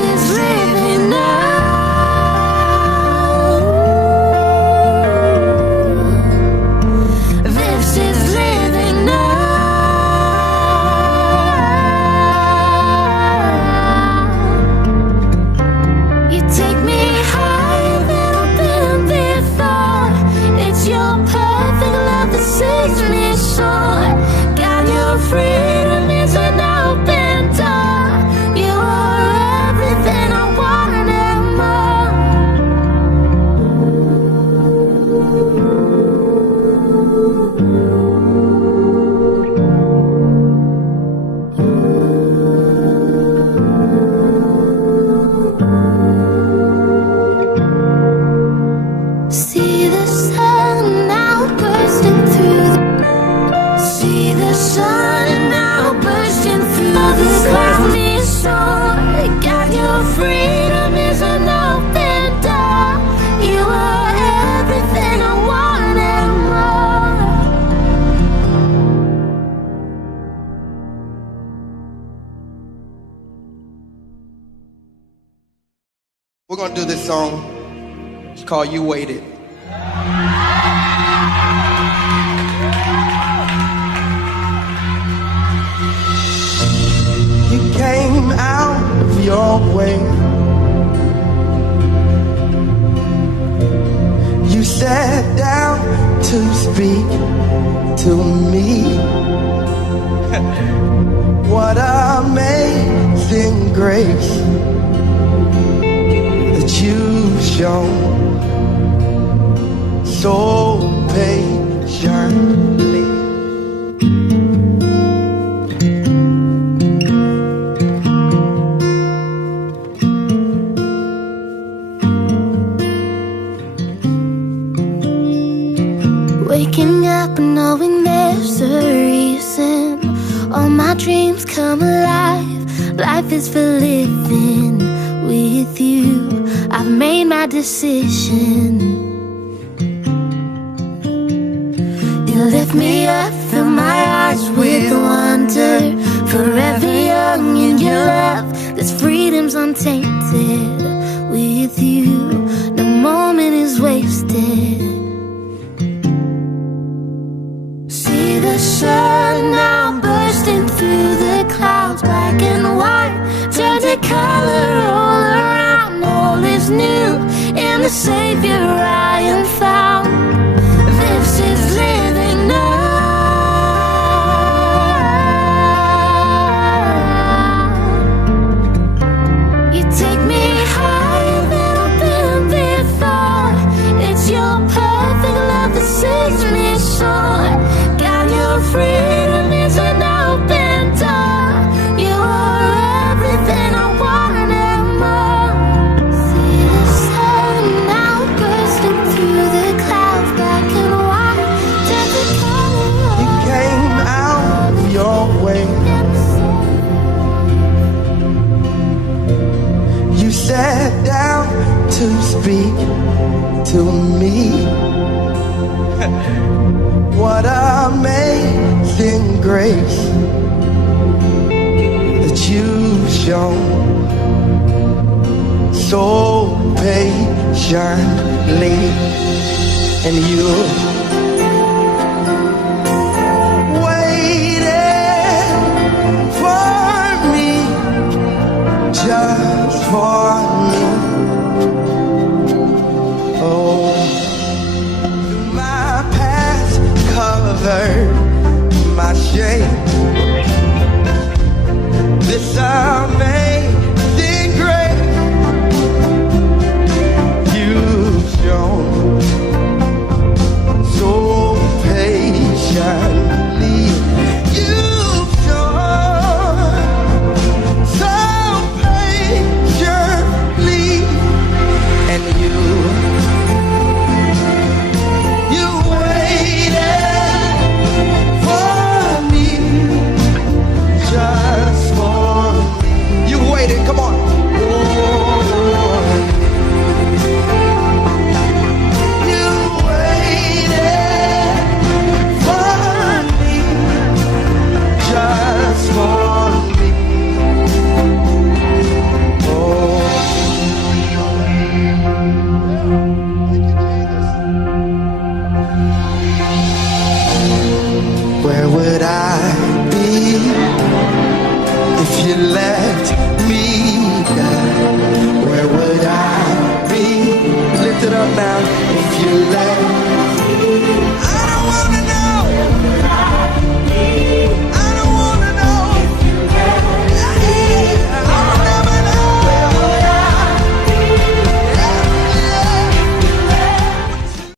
is living now. This is living now. You take me higher than I've been before. It's your perfect love that sets me sore. Got your freedom is an open door. You are everything I want and more. See the sun now bursting through the See the sun now bursting through the cloudy shore. Got your freedom is an open door. You are everything I want and more. We're gonna do this song. It's called You Waited. You came out of your way. You sat down to speak to me. What amazing grace that you've shown so patiently. Waking up and knowing there's a reason. All my dreams come alive. Life is for living with you. I've made my decision. You lift me up, fill my eyes with wonder. Forever young in your love. This freedom's untainted with you. No moment is wasted. See the sun now bursting through the clouds. Black and white turn to color all around. All is new in the Savior I am found. This is living now. You take me higher than I've been before. It's your perfect love that sets me sore. Got your freedom is an open door. You are everything I want and more. See the sun now bursting through the clouds. Black and white turn to color. You came out of your way. You sat down to speak to me. What amazing grace that you've shown so patiently. And you waited for me, just for me. Oh, my past covered my shame. This amazing grace you've shown so patiently. You've shown so patiently. Where would I be if you left me, God? Where would I be? Lift it up now. If you left